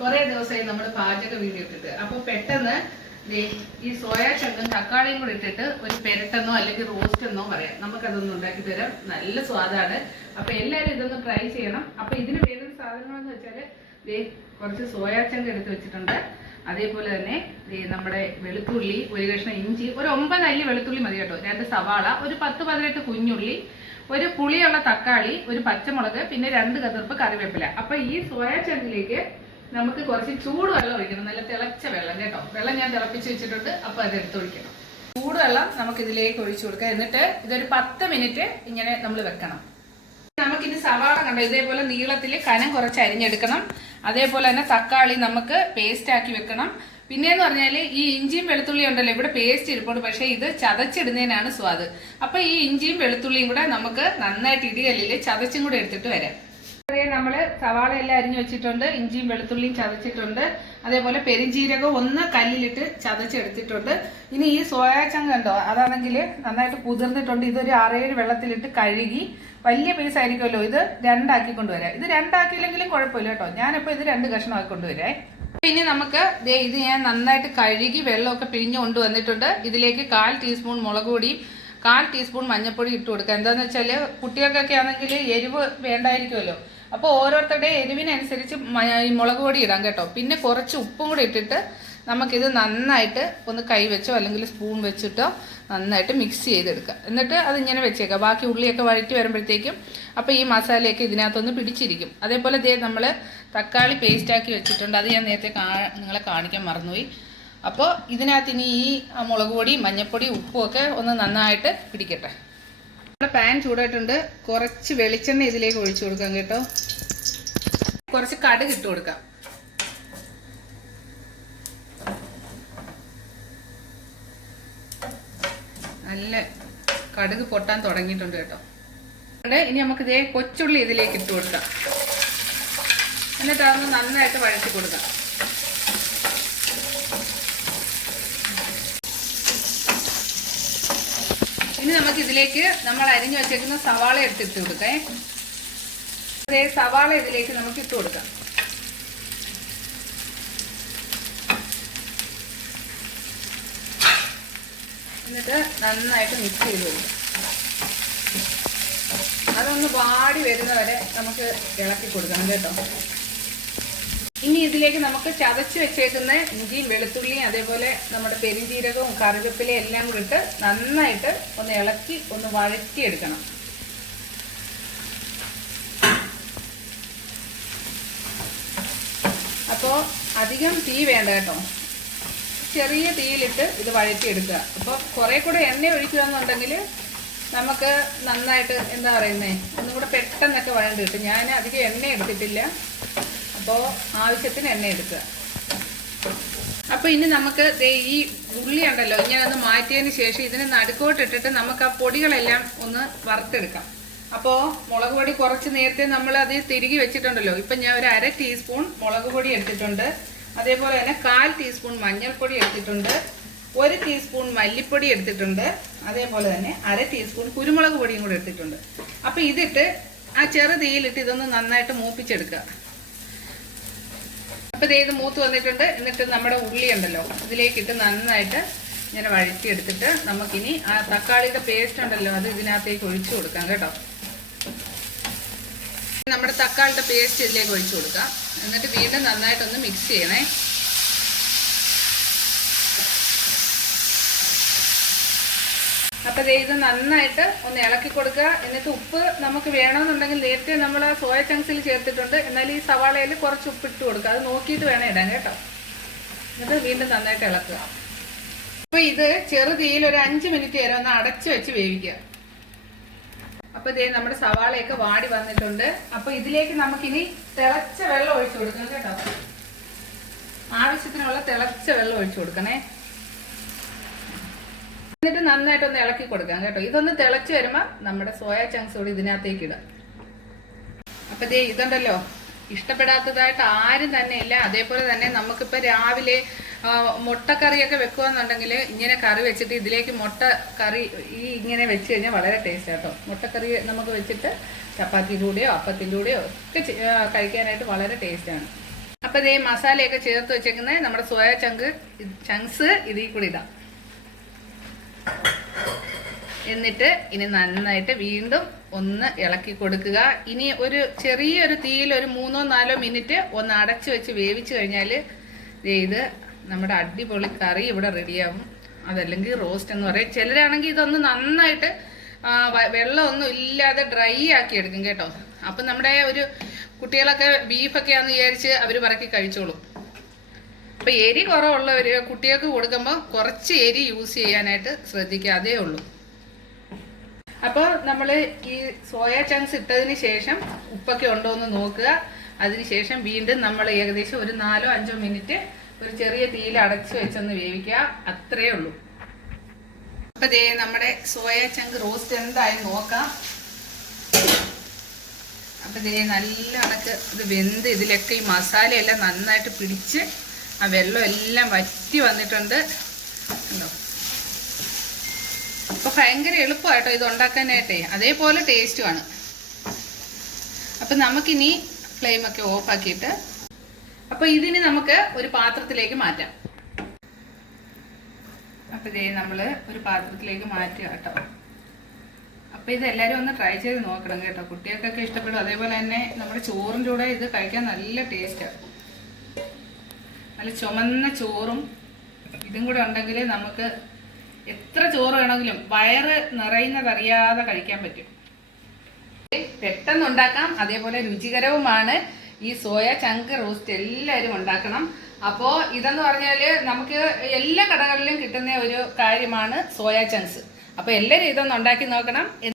കുറെ ദിവസമായി നമ്മൾ പാചക വീഡിയോ ഇട്ടിട്ട്. അപ്പൊ പെട്ടെന്ന് ഈ സോയാ ചങ്കും തക്കാളിയും കൂടി ഇട്ടിട്ട് ഒരു പെരട്ടെന്നോ അല്ലെങ്കിൽ റോസ്റ്റ് എന്നോ പറയാം. നമുക്കതൊന്നും ഉണ്ടാക്കി തരാം. നല്ല സ്വാദാണ്. അപ്പൊ എല്ലാവരും ഇതൊന്ന് ട്രൈ ചെയ്യണം. അപ്പൊ ഇതിന് വേണ്ടുന്ന സാധനങ്ങളെന്ന് വെച്ചാൽ കുറച്ച് സോയാ ചങ്ക് എടുത്ത് വെച്ചിട്ടുണ്ട്. അതേപോലെ തന്നെ നമ്മുടെ വെളുത്തുള്ളി ഒരു കഷ്ണം ഇഞ്ചി ഒരു ഒമ്പത് അല്ലി വെളുത്തുള്ളി മതി കേട്ടോ. രണ്ട് സവാള ഒരു പത്ത് പതിനെട്ട് കുഞ്ഞുള്ളി ഒരു പുളിയുള്ള തക്കാളി ഒരു പച്ചമുളക് പിന്നെ രണ്ട് കതിർപ്പ് കറിവേപ്പില. അപ്പൊ ഈ സോയാ ചങ്കിലേക്ക് നമുക്ക് കുറച്ച് ചൂട് വെള്ളം ഒഴിക്കണം. നല്ല തിളച്ച വെള്ളം കേട്ടോ. വെള്ളം ഞാൻ തിളപ്പിച്ച് വെച്ചിട്ടുണ്ട്. അപ്പൊ അത് എടുത്ത് ഒഴിക്കണം. ചൂടുവെള്ളം നമുക്ക് ഇതിലേക്ക് ഒഴിച്ചു കൊടുക്കാം. എന്നിട്ട് ഇതൊരു പത്ത് മിനിറ്റ് ഇങ്ങനെ നമ്മൾ വെക്കണം. നമുക്കിനി സവാള കണ്ടോ? ഇതേപോലെ നീളത്തിൽ കനം കുറച്ച് അരിഞ്ഞെടുക്കണം. അതേപോലെ തന്നെ തക്കാളി നമുക്ക് പേസ്റ്റ് ആക്കി വെക്കണം. പിന്നെന്ന് പറഞ്ഞാൽ ഈ ഇഞ്ചിയും വെളുത്തുള്ളിയും ഉണ്ടല്ലോ ഇവിടെ പേസ്റ്റ് ഇരിപ്പുണ്ട്. പക്ഷേ ഇത് ചതച്ചിടുന്നതിനാണ് സ്വാദ്. അപ്പൊ ഈ ഇഞ്ചിയും വെളുത്തുള്ളിയും കൂടെ നമുക്ക് നന്നായിട്ട് ഇടികല്ലിൽ ചതച്ചും കൂടെ എടുത്തിട്ട് വരാം. നമ്മൾ സവാള എല്ലാം അരിഞ്ഞു വെച്ചിട്ടുണ്ട് ഇഞ്ചിയും വെളുത്തുള്ളിയും ചതച്ചിട്ടുണ്ട്. അതേപോലെ പെരിഞ്ചീരകം ഒന്ന് കല്ലിലിട്ട് ചതച്ചെടുത്തിട്ടുണ്ട്. ഇനി ഈ സോയാ ചങ്ക ഉണ്ടോ അതാണെങ്കിൽ നന്നായിട്ട് കുതിർന്നിട്ടുണ്ട്. ഇതൊരു ആറേഴ് വെള്ളത്തിലിട്ട് കഴുകി വലിയ പീസ് ആയിരിക്കുമല്ലോ ഇത് രണ്ടാക്കി കൊണ്ടുവരാം. ഇത് രണ്ടാക്കിയില്ലെങ്കിലും കുഴപ്പമില്ല കേട്ടോ. ഞാനിപ്പോൾ ഇത് രണ്ട് കഷ്ണമാക്കി കൊണ്ടുവരാം. പിന്നെ നമുക്ക് ദേ ഇത് ഞാൻ നന്നായിട്ട് കഴുകി വെള്ളമൊക്കെ പിഴിഞ്ഞു കൊണ്ടുവന്നിട്ടുണ്ട്. ഇതിലേക്ക് കാൽ ടീസ്പൂൺ മുളക് പൊടിയും കാൽ ടീസ്പൂൺ മഞ്ഞൾപ്പൊടി ഇട്ട് കൊടുക്കുക എന്താണെന്ന് വെച്ചാൽ കുട്ടികൾക്കൊക്കെ ആണെങ്കിൽ എരിവ് വേണ്ടായിരിക്കുമല്ലോ. അപ്പോൾ ഓരോരുത്തരുടെ എരിവിനനുസരിച്ച് ഈ മുളക് പൊടി ഇടാം കേട്ടോ. പിന്നെ കുറച്ച് ഉപ്പും കൂടി ഇട്ടിട്ട് നമുക്കിത് നന്നായിട്ട് ഒന്ന് കൈ വെച്ചോ അല്ലെങ്കിൽ സ്പൂൺ വെച്ചിട്ടോ നന്നായിട്ട് മിക്സ് ചെയ്തെടുക്കുക. എന്നിട്ട് അതിങ്ങനെ വെച്ചേക്കാം ബാക്കി ഉള്ളിയൊക്കെ വഴറ്റി വരുമ്പോഴത്തേക്കും അപ്പോൾ ഈ മസാലയൊക്കെ ഇതിനകത്തൊന്ന് പിടിച്ചിരിക്കും. അതേപോലെ ദേ നമ്മൾ തക്കാളി പേസ്റ്റാക്കി വെച്ചിട്ടുണ്ട്. അത് ഞാൻ നേരത്തെ നിങ്ങളെ കാണിക്കാൻ മറന്നുപോയി. അപ്പോൾ ഇതിനകത്ത് ഇനി ഈ മുളക് പൊടി മഞ്ഞൾപ്പൊടി ഉപ്പും ഒക്കെ ഒന്ന് നന്നായിട്ട് പിടിക്കട്ടെ. നമ്മുടെ പാൻ ചൂടായിട്ടുണ്ട്. കുറച്ച് വെളിച്ചെണ്ണ ഇതിലേക്ക് ഒഴിച്ചു കൊടുക്കാം കേട്ടോ. കുറച്ച് കടുക് ഇട്ട് കൊടുക്കാം. നല്ല കടുക് പൊട്ടാൻ തുടങ്ങിയിട്ടുണ്ട് കേട്ടോ. ഇവിടെ ഇനി നമുക്ക് ഇതേ കൊച്ചുള്ളി ഇതിലേക്ക് ഇട്ട് കൊടുക്കാം. എന്നിട്ട് അതൊന്ന് നന്നായിട്ട് വഴറ്റി കൊടുക്കാം. ഇനി നമുക്ക് ഇതിലേക്ക് നമ്മൾ അരിഞ്ഞു വെച്ചേക്കുന്ന സവാള എടുത്തിട്ട് കൊടുക്കേ. അതേ സവാള ഇതിലേക്ക് നമുക്ക് ഇട്ട് കൊടുക്കാം. എന്നിട്ട് നന്നായിട്ട് മിക്സ് ചെയ്ത് കൊടുക്കാം. അതൊന്ന് വാടി വരുന്നവരെ നമുക്ക് ഇളക്കി കൊടുക്കണം കേട്ടോ. ഇനി ഇതിലേക്ക് നമുക്ക് ചതച്ച് വെച്ചേക്കുന്ന ഇഞ്ചിയും വെളുത്തുള്ളിയും അതേപോലെ നമ്മുടെ പെരിഞ്ചീരകവും കറിവേപ്പിലയും എല്ലാം കൂടി ഇട്ട് നന്നായിട്ട് ഒന്ന് ഇളക്കി ഒന്ന് വഴറ്റിയെടുക്കണം. അപ്പോൾ അധികം തീ വേണ്ട കേട്ടോ. ചെറിയ തീയിലിട്ട് ഇത് വഴറ്റിയെടുക്കുക. അപ്പോൾ കുറേ കൂടെ എണ്ണ ഒഴിക്കുകയെന്നുണ്ടെങ്കിൽ നമുക്ക് നന്നായിട്ട് എന്താ പറയുന്നേ? ഒന്നും കൂടെ പെട്ടെന്നൊക്കെ വഴണ്ട് കിട്ടും. ഞാൻ അധികം എണ്ണ എടുത്തിട്ടില്ല. അപ്പോൾ ആവശ്യത്തിന് എണ്ണ എടുക്കുക. അപ്പോൾ ഇനി നമുക്ക് ഈ ഉള്ളി ഉണ്ടല്ലോ ഇങ്ങനെ ഒന്ന് മാറ്റിയതിന് ശേഷം ഇതിന് നടുക്കോട്ട് ഇട്ടിട്ട് നമുക്ക് ആ പൊടികളെല്ലാം ഒന്ന് വറുത്തെടുക്കാം. അപ്പോൾ മുളക് പൊടി കുറച്ച് നേരത്തെ നമ്മൾ അത് തിരികെ വെച്ചിട്ടുണ്ടല്ലോ ഇപ്പം ഞാൻ ഒരു അര ടീസ്പൂൺ മുളക് പൊടി എടുത്തിട്ടുണ്ട്. അതേപോലെ തന്നെ കാൽ ടീസ്പൂൺ മഞ്ഞൾപ്പൊടി എടുത്തിട്ടുണ്ട്. ഒരു ടീസ്പൂൺ മല്ലിപ്പൊടി എടുത്തിട്ടുണ്ട്. അതേപോലെ തന്നെ അര ടീസ്പൂൺ കുരുമുളക് പൊടിയും കൂടി എടുത്തിട്ടുണ്ട്. അപ്പോൾ ഇതിട്ട് ആ ചെറു തീയിലിട്ട് ഇതൊന്ന് നന്നായിട്ട് മൂപ്പിച്ചെടുക്കുക. അപ്പൊ ദേ ഇത് മൂത്ത് വന്നിട്ടുണ്ട്. എന്നിട്ട് നമ്മുടെ ഉള്ളി ഉണ്ടല്ലോ ഇതിലേക്കിട്ട് നന്നായിട്ട് ഇങ്ങനെ വഴറ്റിയെടുത്തിട്ട് നമുക്കിനി ആ തക്കാളിയുടെ പേസ്റ്റ് ഉണ്ടല്ലോ അത് ഇതിനകത്തേക്ക് ഒഴിച്ചു കൊടുക്കാം കേട്ടോ. നമ്മുടെ തക്കാളിയുടെ പേസ്റ്റ് ഇതിലേക്ക് ഒഴിച്ചു കൊടുക്കാം. എന്നിട്ട് വീണ്ടും നന്നായിട്ടൊന്ന് മിക്സ് ചെയ്യണേ. അപ്പൊ ദേ ഇത് നന്നായിട്ട് ഒന്ന് ഇളക്കി കൊടുക്കുക. എന്നിട്ട് ഉപ്പ് നമുക്ക് വേണമെന്നുണ്ടെങ്കിൽ നേരത്തെ നമ്മൾ സോയ ചങ്ക്സിൽ ചേർത്തിട്ടുണ്ട്. എന്നാൽ ഈ സവാളയിൽ കുറച്ച് ഉപ്പ് ഇട്ട് കൊടുക്കുക. അത് നോക്കിയിട്ട് വേണം ഇടാൻ കേട്ടോ. എന്നിട്ട് വീണ്ടും നന്നായിട്ട് ഇളക്കുക. അപ്പൊ ഇത് ചെറു തീയിൽ ഒരു അഞ്ച് മിനിറ്റ് നേരം ഒന്ന് അടച്ചു വെച്ച് വേവിക്കുക. അപ്പോൾ ഇതേ നമ്മുടെ സവാളയൊക്കെ വാടി വന്നിട്ടുണ്ട്. അപ്പോൾ ഇതിലേക്ക് നമുക്കിനി തിളച്ച വെള്ളം ഒഴിച്ചു കൊടുക്കണം കേട്ടോ. ആവശ്യത്തിനുള്ള തിളച്ച വെള്ളം ഒഴിച്ചു കൊടുക്കണേ. എന്നിട്ട് നന്നായിട്ടൊന്ന് ഇളക്കി കൊടുക്കാം കേട്ടോ. ഇതൊന്ന് തിളച്ച് വരുമ്പോൾ നമ്മുടെ സോയാ ചങ്ക്സ് കൂടി ഇതിനകത്തേക്ക് ഇടാം. അപ്പൊ ദേ ഇതുണ്ടല്ലോ. ഇഷ്ടപ്പെടാത്തതായിട്ട് ആരും തന്നെ ഇല്ല. അതേപോലെ തന്നെ നമുക്കിപ്പോൾ രാവിലെ മുട്ടക്കറിയൊക്കെ വെക്കുകയെന്നുണ്ടെങ്കിൽ ഇങ്ങനെ കറി വെച്ചിട്ട് ഇതിലേക്ക് മുട്ട കറി ഈ ഇങ്ങനെ വെച്ച് കഴിഞ്ഞാൽ വളരെ ടേസ്റ്റ് കേട്ടോ മുട്ടക്കറി നമുക്ക് വെച്ചിട്ട് ചപ്പാത്തിയിലൂടെയോ കൂടെയോ ഒക്കെ കഴിക്കാനായിട്ട് വളരെ ടേസ്റ്റാണ് അപ്പൊ ഇതേ മസാലയൊക്കെ ചേർത്ത് വെച്ചേക്കുന്നത് നമ്മുടെ സോയാ ചങ്ക് ചങ്ക്സ് ഇതിൽ കൂടി ഇടാം. എന്നിട്ട് ഇനി നന്നായിട്ട് വീണ്ടും ഒന്ന് ഇളക്കി കൊടുക്കുക. ഇനി ഒരു ചെറിയൊരു തീയിൽ ഒരു മൂന്നോ നാലോ മിനിറ്റ് ഒന്ന് അടച്ചു വെച്ച് വേവിച്ചു കഴിഞ്ഞാൽ ഇത് നമ്മുടെ അടിപൊളി കറി ഇവിടെ റെഡിയാവും. അതല്ലെങ്കിൽ റോസ്റ്റ് എന്ന് പറയും. ചിലരാണെങ്കിൽ ഇതൊന്ന് നന്നായിട്ട് വെള്ളമൊന്നും ഇല്ലാതെ ഡ്രൈ ആക്കി എടുക്കും കേട്ടോ. അപ്പം നമ്മുടെ ഒരു കുട്ടികളൊക്കെ ബീഫൊക്കെ ആണെന്ന് വിചാരിച്ച് അവർ പറക്കി കഴിച്ചോളും. അപ്പം എരി കുറവുള്ളവർ കുട്ടികൾക്ക് കൊടുക്കുമ്പോൾ കുറച്ച് എരി യൂസ് ചെയ്യാനായിട്ട് ശ്രദ്ധിക്കാതേ ഉള്ളൂ. അപ്പോൾ നമ്മൾ ഈ സോയ ചങ്ക്സ് ഇട്ടതിന് ശേഷം ഉപ്പൊക്കെ ഉണ്ടോ എന്ന് നോക്കുക. അതിനുശേഷം വീണ്ടും നമ്മൾ ഏകദേശം ഒരു നാലോ അഞ്ചോ മിനിറ്റ് ഒരു ചെറിയ തീയിൽ അടച്ചു വെച്ചൊന്ന് വേവിക്കുക. അത്രേ ഉള്ളൂ. അപ്പൊ ദേ നമ്മുടെ സോയ ചങ്ക് റോസ്റ്റ് എന്തായി നോക്കാം. അപ്പൊ ദേ നല്ല കണക്ക് ഇത് വെന്ത് ഇതിലൊക്കെ ഈ മസാലയെല്ലാം നന്നായിട്ട് പിടിച്ച് ആ വെള്ളം എല്ലാം വറ്റി വന്നിട്ടുണ്ട്. അപ്പൊ ഭയങ്കര എളുപ്പമായിട്ടോ ഇത് ഉണ്ടാക്കാനായിട്ടേ. അതേപോലെ ടേസ്റ്റുമാണ് അപ്പൊ നമുക്കിനി ഫ്ലെയിമൊക്കെ ഓഫാക്കിയിട്ട് അപ്പൊ ഇതിന് നമുക്ക് ഒരു പാത്രത്തിലേക്ക് മാറ്റാം. അപ്പൊ ഇതേ നമ്മൾ ഒരു പാത്രത്തിലേക്ക് മാറ്റുക കേട്ടോ. അപ്പൊ ഇത് എല്ലാരും ഒന്ന് ട്രൈ ചെയ്ത് നോക്കണം കേട്ടോ. കുട്ടികൾക്കൊക്കെ ഇഷ്ടപ്പെടും. അതേപോലെ തന്നെ നമ്മുടെ ചോറിന്റെ കൂടെ ഇത് കഴിക്കാൻ നല്ല ടേസ്റ്റാണ് നല്ല ചുമന്ന ചോറും ഇതും കൂടെ ഉണ്ടെങ്കിൽ നമുക്ക് എത്ര ചോറ് വേണമെങ്കിലും വയറ് നിറയുന്നതറിയാതെ കഴിക്കാൻ പറ്റും. പെട്ടെന്ന് ഉണ്ടാക്കാം അതേപോലെ രുചികരവുമാണ് ഈ സോയ ചങ്ക് റോസ്റ്റ് എല്ലാവരും ഉണ്ടാക്കണം. അപ്പോൾ ഇതെന്ന് പറഞ്ഞാൽ നമുക്ക് എല്ലാ കടകളിലും കിട്ടുന്ന ഒരു കാര്യമാണ് സോയ ചങ്ക്സ്. അപ്പോൾ എല്ലാവരും ഇതൊന്ന് ഉണ്ടാക്കി നോക്കണം.